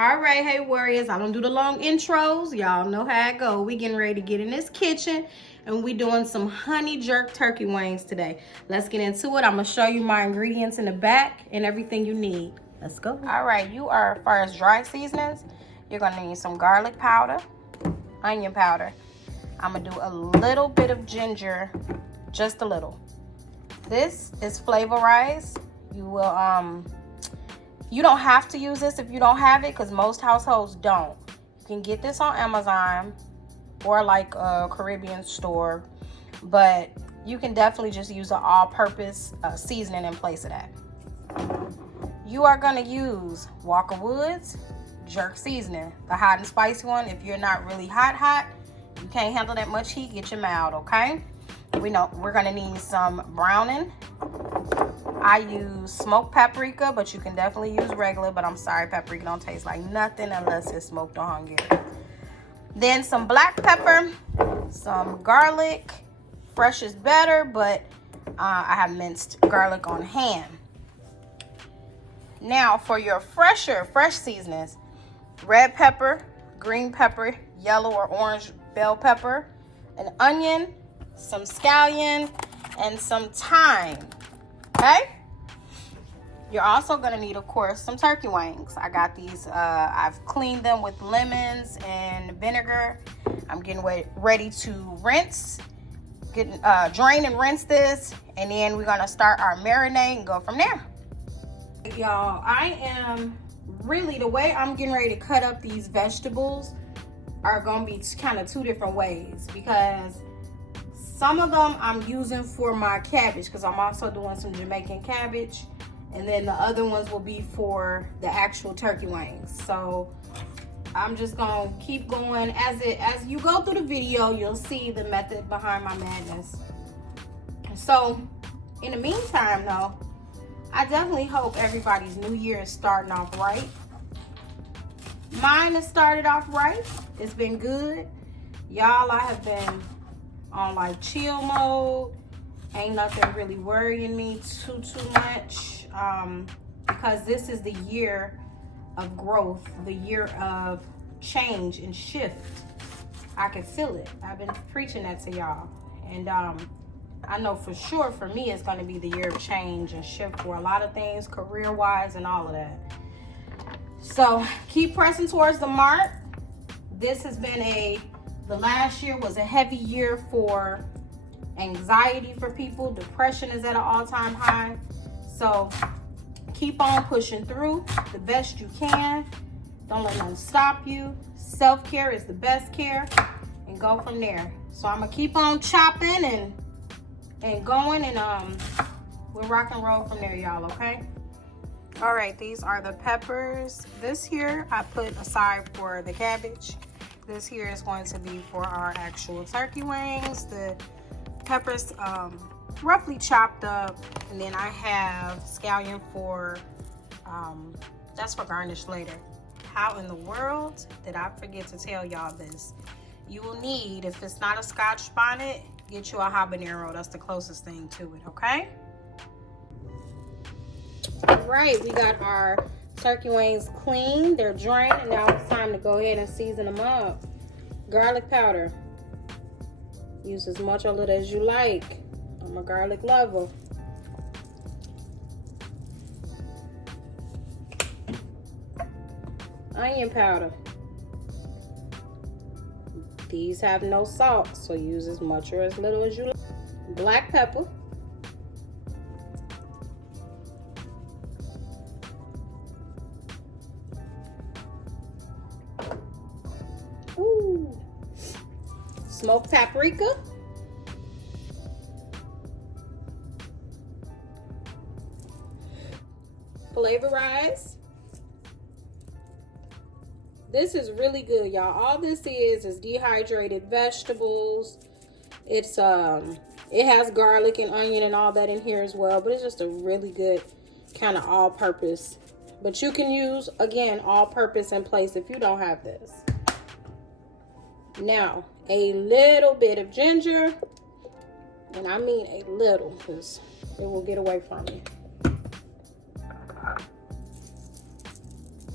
All right, hey warriors, I don't do the long intros. Y'all know how it go. We getting ready to get in this kitchen and we doing some honey jerk turkey wings today. Let's get into it. I'm gonna show you my ingredients in the back and everything you need. Let's go. All right, as far as dry seasonings, you're gonna need some garlic powder, onion powder. I'm gonna do a little bit of ginger, just a little. This is flavorized. You don't have to use this if you don't have it, because most households don't. You can get this on Amazon or like a Caribbean store, but you can definitely just use an all-purpose seasoning in place of that. You are gonna use Walker Woods jerk seasoning, the hot and spicy one. If you're not really hot, you can't handle that much heat, get your mild, okay? We know we're gonna need some browning. I use smoked paprika, but you can definitely use regular, but I'm sorry, paprika don't taste like nothing unless it's smoked on Hungarian. Then some black pepper, some garlic. Fresh is better, but I have minced garlic on hand. Now for your fresh seasonings, red pepper, green pepper, yellow or orange bell pepper, an onion, some scallion, and some thyme. Okay, you're also gonna need, of course, some turkey wings. I got these, I've cleaned them with lemons and vinegar. I'm getting ready to rinse, drain and rinse this, and then we're gonna start our marinade and go from there. Y'all, the way I'm getting ready to cut up these vegetables are gonna be kind of two different ways, because some of them I'm using for my cabbage, because I'm also doing some Jamaican cabbage, and then the other ones will be for the actual turkey wings. So I'm just gonna keep going. As you go through the video, you'll see the method behind my madness. So in the meantime though, I definitely hope everybody's new year is starting off right. Mine has started off right. It's been good. Y'all, I have been on like chill mode. Ain't nothing really worrying me too much, because this is the year of growth, the year of change and shift. I can feel it. I've been preaching that to y'all, and I know for sure for me it's going to be the year of change and shift for a lot of things, career wise and all of that. So keep pressing towards the mark. This has been the last year was a heavy year for anxiety for people. Depression is at an all-time high. So keep on pushing through the best you can. Don't let nothing stop you. Self-care is the best care, and go from there. So I'm gonna keep on chopping and going, and we'll rock and roll from there, y'all, okay? All right, these are the peppers. This here I put aside for the cabbage. This here is going to be for our actual turkey wings. The peppers roughly chopped up, and then I have scallion for that's for garnish later. How in the world did I forget to tell y'all this? You will need, if it's not a Scotch bonnet, get you a habanero. That's the closest thing to it, okay? All right, we got our turkey wings clean, they're drained, and now it's time to go ahead and season them up. Garlic powder. Use as much of it as you like. I'm a garlic lover. Onion powder. These have no salt, so use as much or as little as you like. Black pepper. Ooh. Smoked paprika. Flavorize. This is really good, y'all. All this is dehydrated vegetables. It has garlic and onion and all that in here as well, but it's just a really good kind of all-purpose. But you can use, again, all-purpose in place if you don't have this. Now, a little bit of ginger, and I mean a little, because it will get away from you.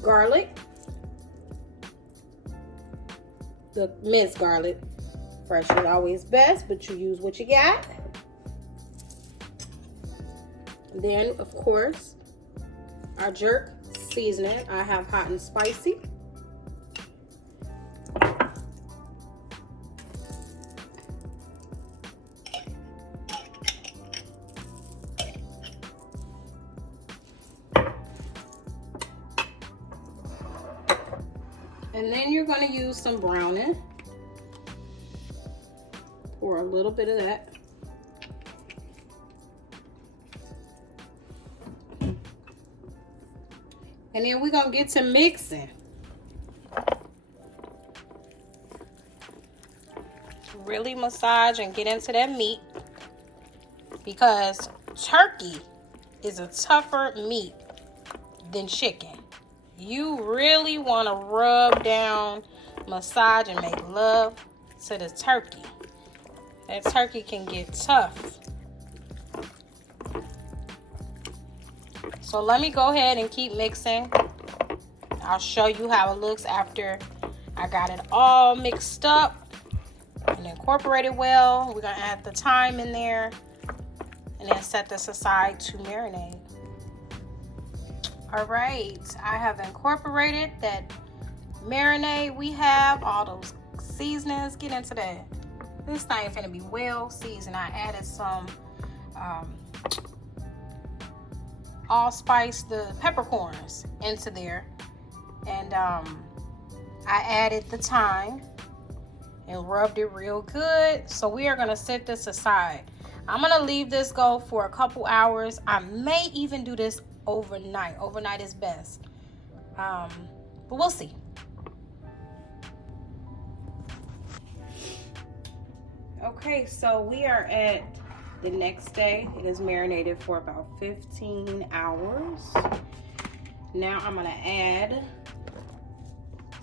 Garlic. the minced garlic. Fresh is always best, but you use what you got. Then, of course, our jerk seasoning. I have hot and spicy. And then you're going to use some browning. Pour a little bit of that. And then we're going to get to mixing. Really massage and get into that meat, because turkey is a tougher meat than chicken. You really want to rub down, massage, and make love to the turkey. That turkey can get tough. So let me go ahead and keep mixing. I'll show you how it looks after I got it all mixed up and incorporated well. We're going to add the thyme in there and then set this aside to marinate. All right, I have incorporated that marinade. We have all those seasonings. Get into that. This thing is going to be well seasoned. I added some allspice, the peppercorns into there, and I added the thyme and rubbed it real good. So we are going to set this aside. I'm going to leave this go for a couple hours. I may even do this overnight. Overnight is best, but we'll see. Okay, so we are at the next day. It is marinated for about 15 hours. Now I'm going to add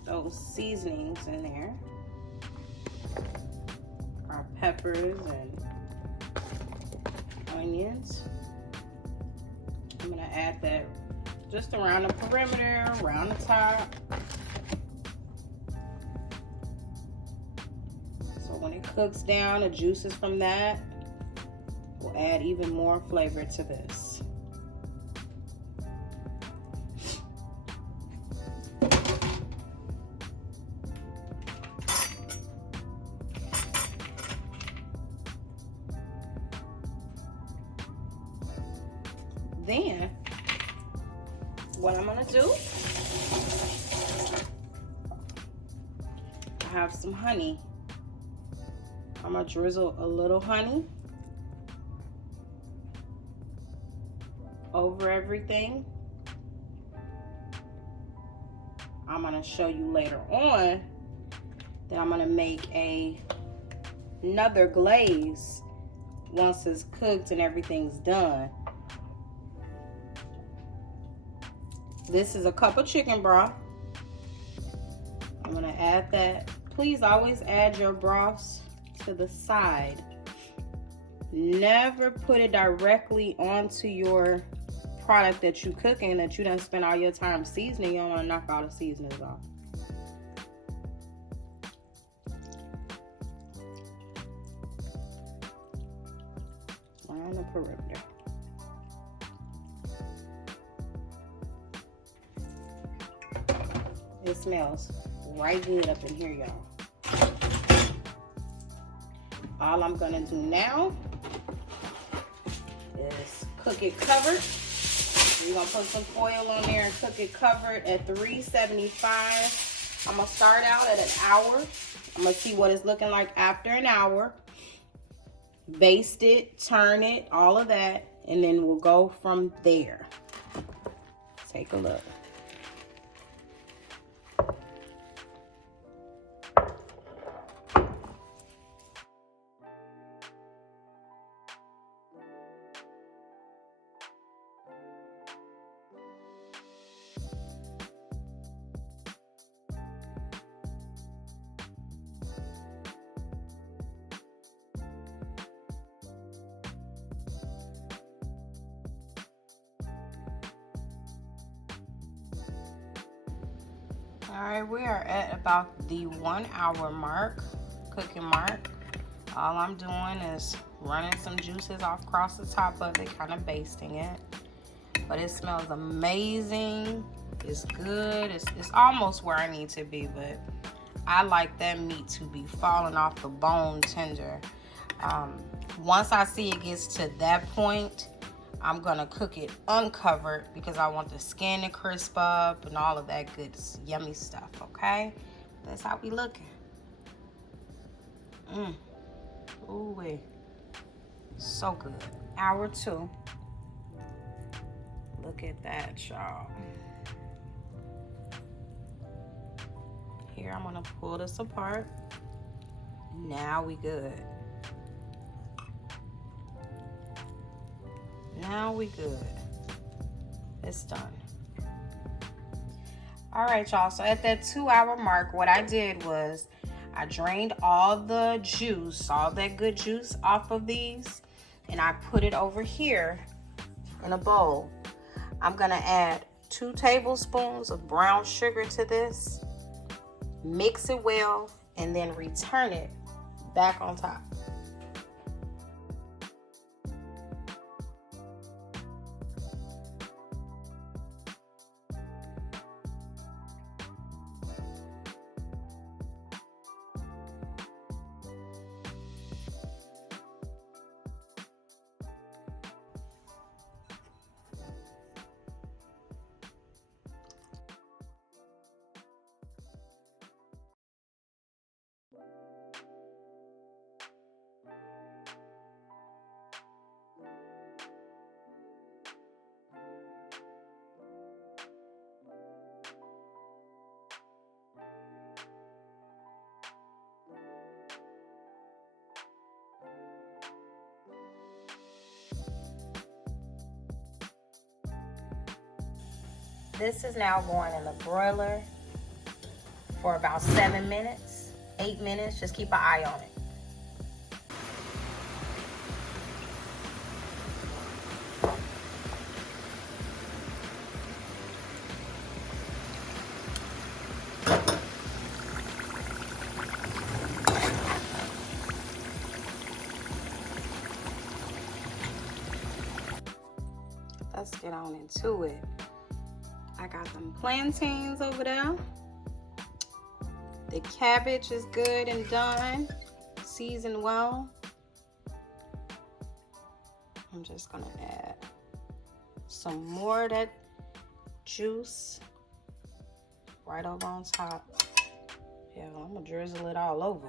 those seasonings in there. Our peppers and onions. I'm going to add that just around the perimeter, around the top. So when it cooks down, the juices from that will add even more flavor to this. Then, what I'm gonna do, I have some honey. I'm gonna drizzle a little honey over everything. I'm gonna show you later on that I'm gonna make another glaze once it's cooked and everything's done. This is a cup of chicken broth. I'm gonna add that. Please always add your broths to the side. Never put it directly onto your product that you cooking, that you done spend all your time seasoning. You don't want to knock all the seasonings off. Around the perimeter. It smells right good up in here, y'all. All I'm gonna do now is cook it covered. We're gonna put some foil on there and cook it covered at 375. I'm gonna start out at an hour. I'm gonna see what it's looking like after an hour. Baste it, turn it, all of that, and then we'll go from there. Take a look. All right, we are at about the 1 hour mark, cooking mark. All I'm doing is running some juices off across the top of it, kind of basting it. But it smells amazing. It's good. It's almost where I need to be, but I like that meat to be falling off the bone tender. Once I see it gets to that point, I'm gonna cook it uncovered because I want the skin to crisp up and all of that good yummy stuff, okay? That's how we looking. Ooh wee. So good. Hour 2. Look at that, y'all. Here, I'm gonna pull this apart. Now we good. Now we good. It's done. All right, y'all. So at that 2 hour mark, what I did was I drained all the juice, all that good juice off of these, and I put it over here in a bowl. I'm gonna add 2 tablespoons of brown sugar to this, mix it well, and then return it back on top. This is now going in the broiler for about 7 minutes, 8 minutes. Just keep an eye on it. Let's get on into it. I got them plantains over there. The cabbage is good and done, seasoned well. I'm just gonna add some more of that juice right over on top. Yeah, I'm gonna drizzle it all over.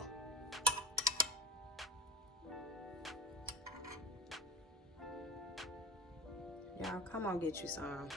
Y'all, come on, get you some.